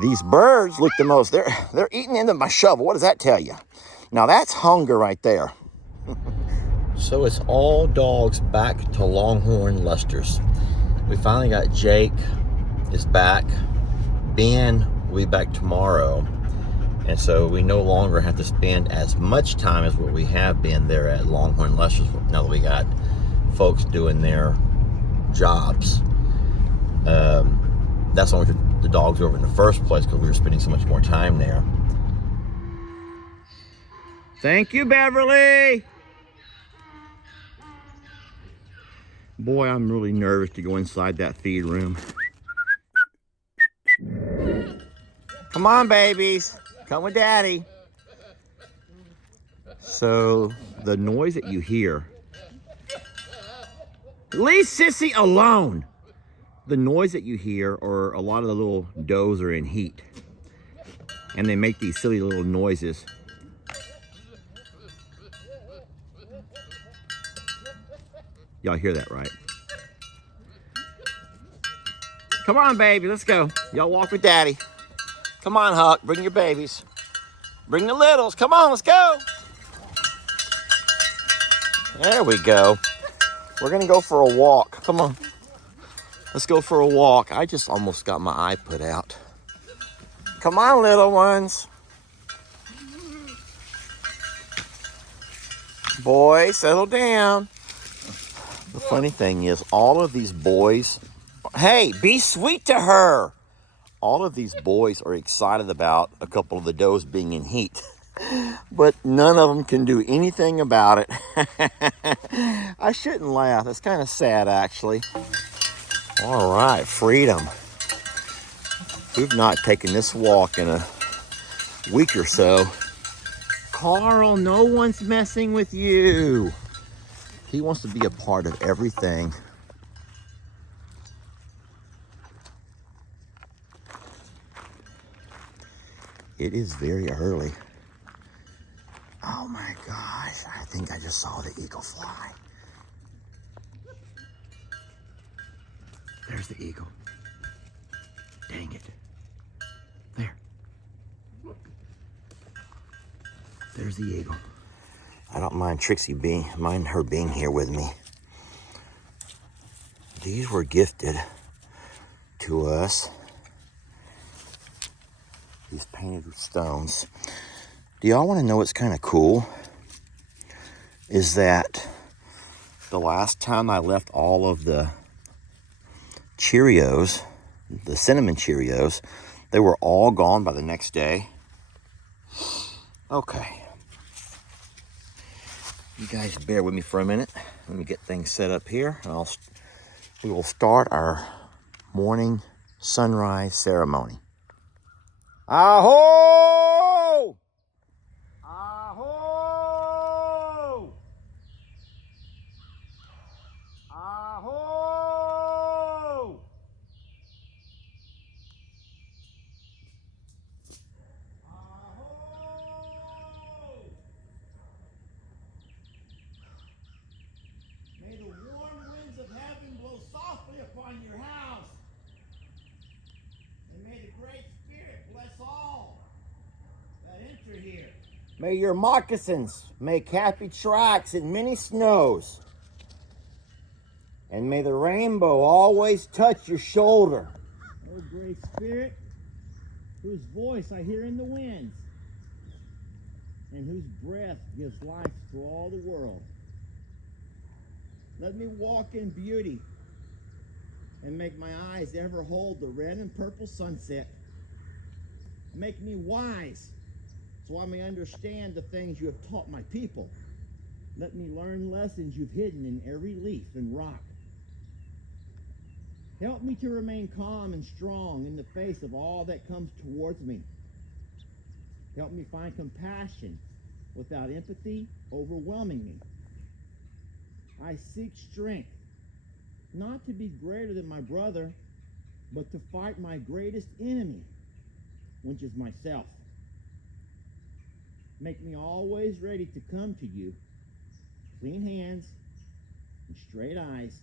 These birds look the most, they're eating into my shovel. What does that tell you? Now that's hunger right there. So it's all dogs back to Longhorn Lester's. We finally got Jake is back. Ben will be back tomorrow. And so we no longer have to spend as much time as what we have been there at Longhorn Lester's now that we got folks doing their jobs. That's why we took the dogs over in the first place, because we were spending so much more time there. Thank you, Beverly. Boy, I'm really nervous to go inside that feed room. Come on, babies. Come with Daddy. So the noise that you hear, leave Sissy alone. The noise that you hear, or a lot of the little does are in heat, and they make these silly little noises. Y'all hear that, right? Come on, baby, let's go. Y'all walk with Daddy. Come on, Huck, bring your babies. Bring the littles, come on, let's go. There we go. We're gonna go for a walk, come on. Let's go for a walk. I just almost got my eye put out. Come on, little ones. Boy, settle down. The funny thing is, all of these boys, hey, be sweet to her. All of these boys are excited about a couple of the does being in heat, but none of them can do anything about it. I shouldn't laugh. It's kind of sad, actually. All right, freedom. We've not taken this walk in a week or so. Carl, no one's messing with you. He wants to be a part of everything. It is very early. Oh my gosh, I think I just saw the eagle fly. There's the eagle. Dang it. There. There's the eagle. I don't mind Trixie her being here with me. These were gifted to us. These painted stones. Do y'all want to know what's kind of cool? Is that the last time I left all of the Cheerios, the cinnamon Cheerios, they were all gone by the next day. Okay. You guys bear with me for a minute. Let me get things set up here, and we will start our morning sunrise ceremony. Aho! Aho! Aho! May the warm winds of heaven blow softly upon your house. And may the Great Spirit bless all that enter here. May your moccasins make happy tracks in many snows. And may the rainbow always touch your shoulder. O Great Spirit, whose voice I hear in the winds, and whose breath gives life to all the world. Let me walk in beauty and make my eyes ever hold the red and purple sunset. Make me wise so I may understand the things you have taught my people. Let me learn lessons you've hidden in every leaf and rock. Help me to remain calm and strong in the face of all that comes towards me. Help me find compassion without empathy overwhelming me. I seek strength, not to be greater than my brother, but to fight my greatest enemy, which is myself. Make me always ready to come to you, clean hands and straight eyes,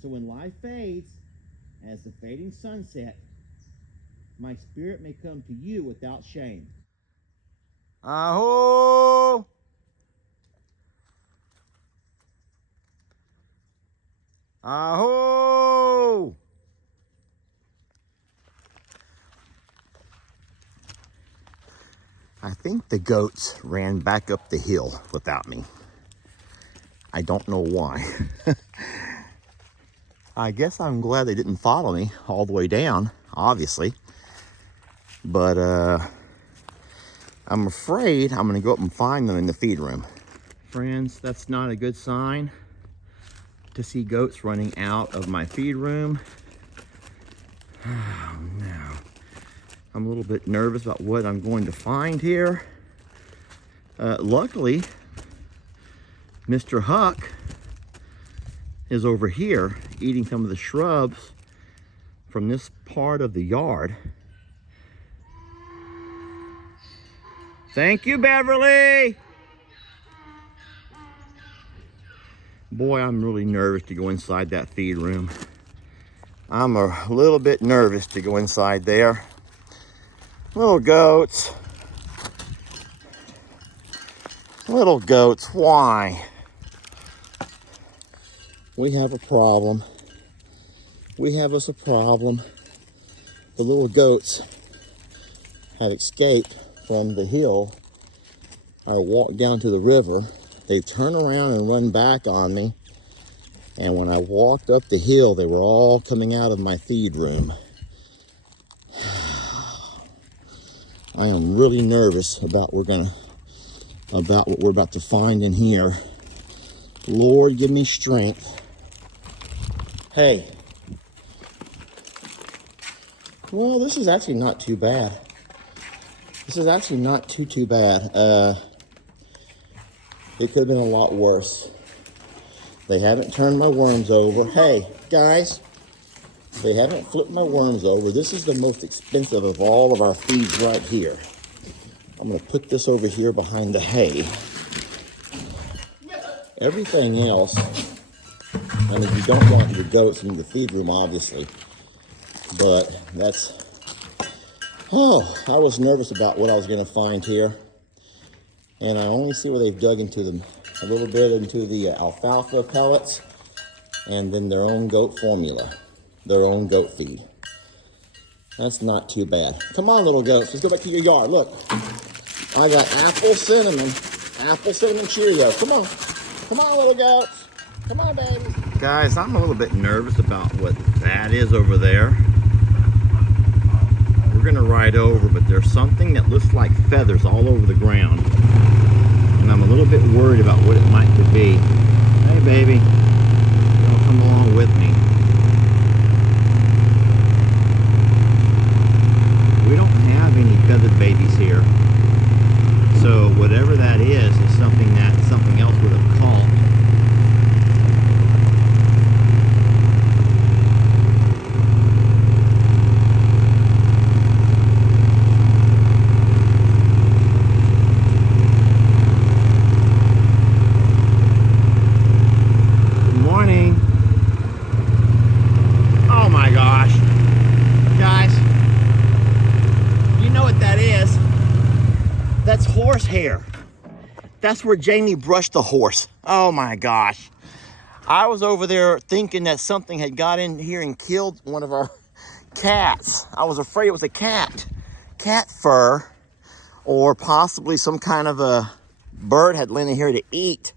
so when life fades, as the fading sunset, my spirit may come to you without shame. Aho! Aho! I think the goats ran back up the hill without me. I don't know why. I guess I'm glad they didn't follow me all the way down, obviously. But I'm afraid I'm gonna go up and find them in the feed room. Friends, that's not a good sign to see goats running out of my feed room. Oh no. I'm a little bit nervous about what I'm going to find here. Luckily, Mr. Huck is over here eating some of the shrubs from this part of the yard. Thank you, Beverly. Boy, I'm really nervous to go inside that feed room. I'm a little bit nervous to go inside there. Little goats. Little goats, why? We have a problem. We have us a problem. The little goats have escaped from the hill. I walked down to the river. They turn around and run back on me. And when I walked up the hill, they were all coming out of my feed room. I am really nervous about what we're about to find in here. Lord, give me strength. Hey. Well, this is actually not too bad. This is actually not too bad. It could have been a lot worse. They haven't turned my worms over. Hey, guys, they haven't flipped my worms over. This is the most expensive of all of our feeds right here. I'm gonna put this over here behind the hay. Everything else, I mean, you don't want your goats in the feed room, obviously, but that's, oh, I was nervous about what I was gonna find here. And I only see where they've dug into them, a little bit into the alfalfa pellets, and then their own goat formula, their own goat feed. That's not too bad. Come on, little goats, let's go back to your yard. Look, I got apple cinnamon Cheerio. Come on, little goats. Come on, babies. Guys, I'm a little bit nervous about what that is over there. We're gonna ride over, but there's something that looks like feathers all over the ground. And I'm a little bit worried about what it might could be. Hey, baby, don't come along with me. We don't have any feathered babies here. So whatever that is something that something else would have caught. That's horsehair. That's where Jamie brushed the horse. Oh my gosh. I was over there thinking that something had got in here and killed one of our cats. I was afraid it was a cat fur, or possibly some kind of a bird had landed here to eat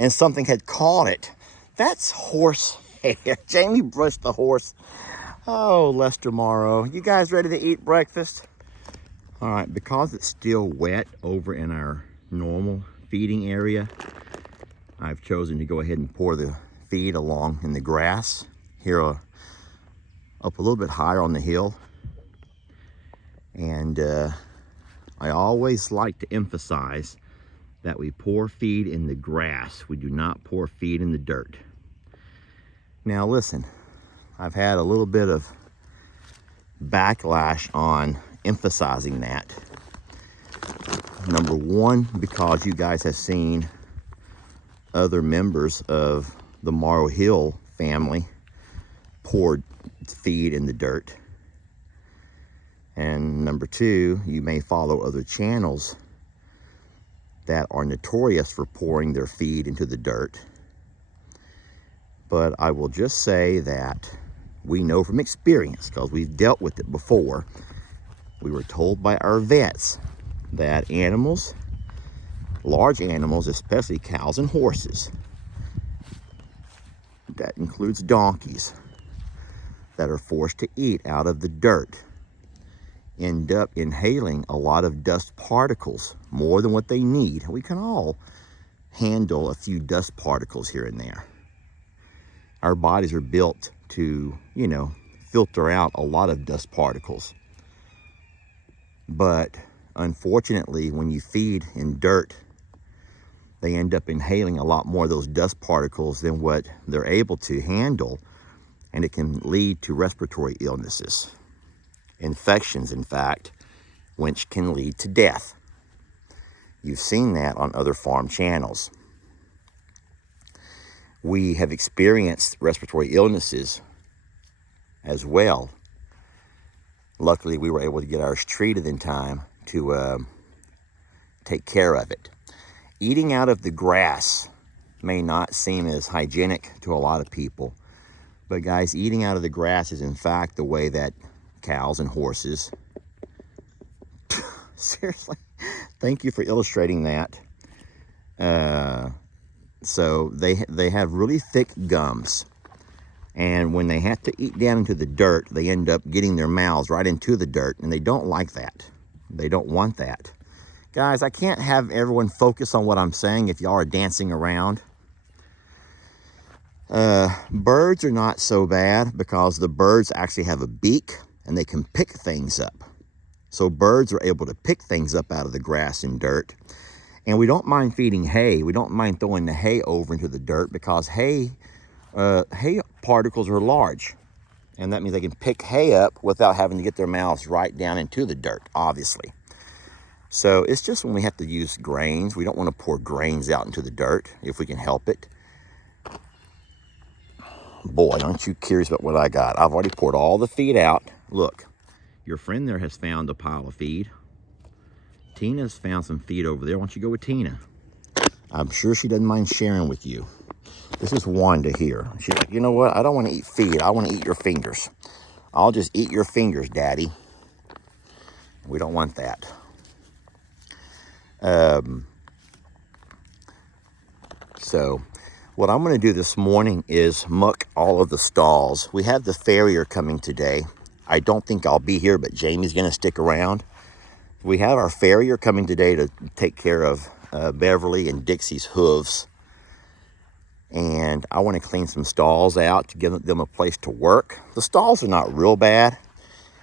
and something had caught it. That's horsehair. Jamie brushed the horse. Oh, Lester Morrow, you guys ready to eat breakfast? All right, because it's still wet over in our normal feeding area, I've chosen to go ahead and pour the feed along in the grass here up a little bit higher on the hill. And I always like to emphasize that we pour feed in the grass. We do not pour feed in the dirt. Now listen, I've had a little bit of backlash on emphasizing that. Number one, because you guys have seen other members of the Morrow Hill family pour feed in the dirt. And number two, you may follow other channels that are notorious for pouring their feed into the dirt. But I will just say that we know from experience, because we've dealt with it before, we were told by our vets that animals, large animals, especially cows and horses, that includes donkeys, that are forced to eat out of the dirt, end up inhaling a lot of dust particles, more than what they need. We can all handle a few dust particles here and there. Our bodies are built to, you know, filter out a lot of dust particles. But unfortunately, when you feed in dirt, they end up inhaling a lot more of those dust particles than what they're able to handle, and it can lead to respiratory illnesses, infections, in fact, which can lead to death. You've seen that on other farm channels. We have experienced respiratory illnesses as well. Luckily, we were able to get ours treated in time to take care of it. Eating out of the grass may not seem as hygienic to a lot of people, but guys, eating out of the grass is in fact the way that cows and horses, seriously, thank you for illustrating that. So they have really thick gums, and when they have to eat down into the dirt, they end up getting their mouths right into the dirt, and they don't like that. They don't want that. Guys, I can't have everyone focus on what I'm saying if y'all are dancing around. Birds are not so bad because the birds actually have a beak and they can pick things up. So birds are able to pick things up out of the grass and dirt. And we don't mind feeding hay. We don't mind throwing the hay over into the dirt because hay particles are large. And that means they can pick hay up without having to get their mouths right down into the dirt, obviously. So it's just when we have to use grains, we don't want to pour grains out into the dirt if we can help it. Boy, aren't you curious about what I got? I've already poured all the feed out. Look, your friend there has found a pile of feed. Tina's found some feed over there. Why don't you go with Tina? I'm sure she doesn't mind sharing with you. This is Wanda here. She's like, you know what? I don't want to eat feed. I want to eat your fingers. I'll just eat your fingers, Daddy. We don't want that. So what I'm going to do this morning is muck all of the stalls. We have the farrier coming today. I don't think I'll be here, but Jamie's going to stick around. We have our farrier coming today to take care of Beverly and Dixie's hooves. And I want to clean some stalls out to give them a place to work. The stalls are not real bad.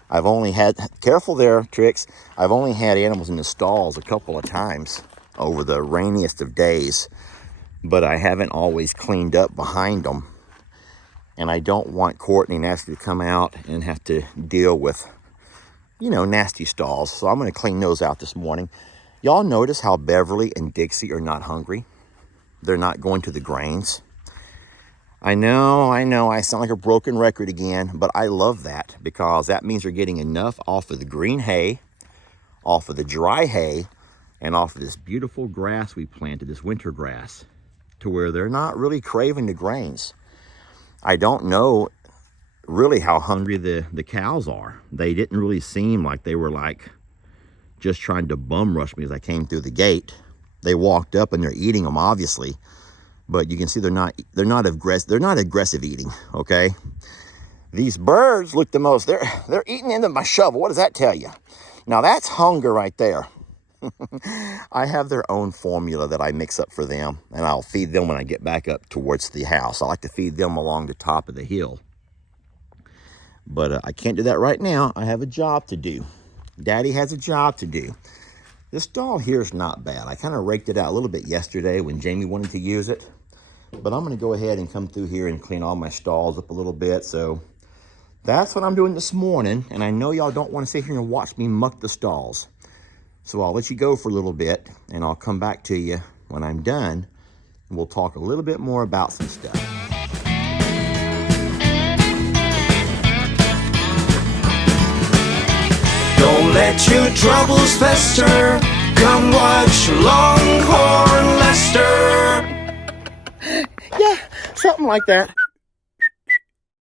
I've only had, careful there, Trix, I've only had animals in the stalls a couple of times over the rainiest of days, but I haven't always cleaned up behind them. And I don't want Courtney and Ashley to come out and have to deal with, you know, nasty stalls. So I'm going to clean those out this morning. Y'all notice how Beverly and Dixie are not hungry? They're not going to the grains. I know, I sound like a broken record again, but I love that because that means they're getting enough off of the green hay, off of the dry hay, and off of this beautiful grass we planted, this winter grass, to where they're not really craving the grains. I don't know really how hungry the cows are. They didn't really seem like they were like just trying to bum rush me as I came through the gate. They walked up and they're eating them, obviously, but you can see they're not aggressive eating. Okay, these birds look the most. They're eating into my shovel. What does that tell you? Now that's hunger right there. I have their own formula that I mix up for them, and I'll feed them when I get back up towards the house. I like to feed them along the top of the hill, but I can't do that right now. I have a job to do. Daddy has a job to do. This stall here is not bad. I kind of raked it out a little bit yesterday when Jamie wanted to use it, but I'm going to go ahead and come through here and clean all my stalls up a little bit. So that's what I'm doing this morning, and I know y'all don't want to sit here and watch me muck the stalls. So I'll let you go for a little bit, and I'll come back to you when I'm done, and we'll talk a little bit more about some stuff. let your troubles fester. Come watch Longhorn Lester. Yeah, something like that.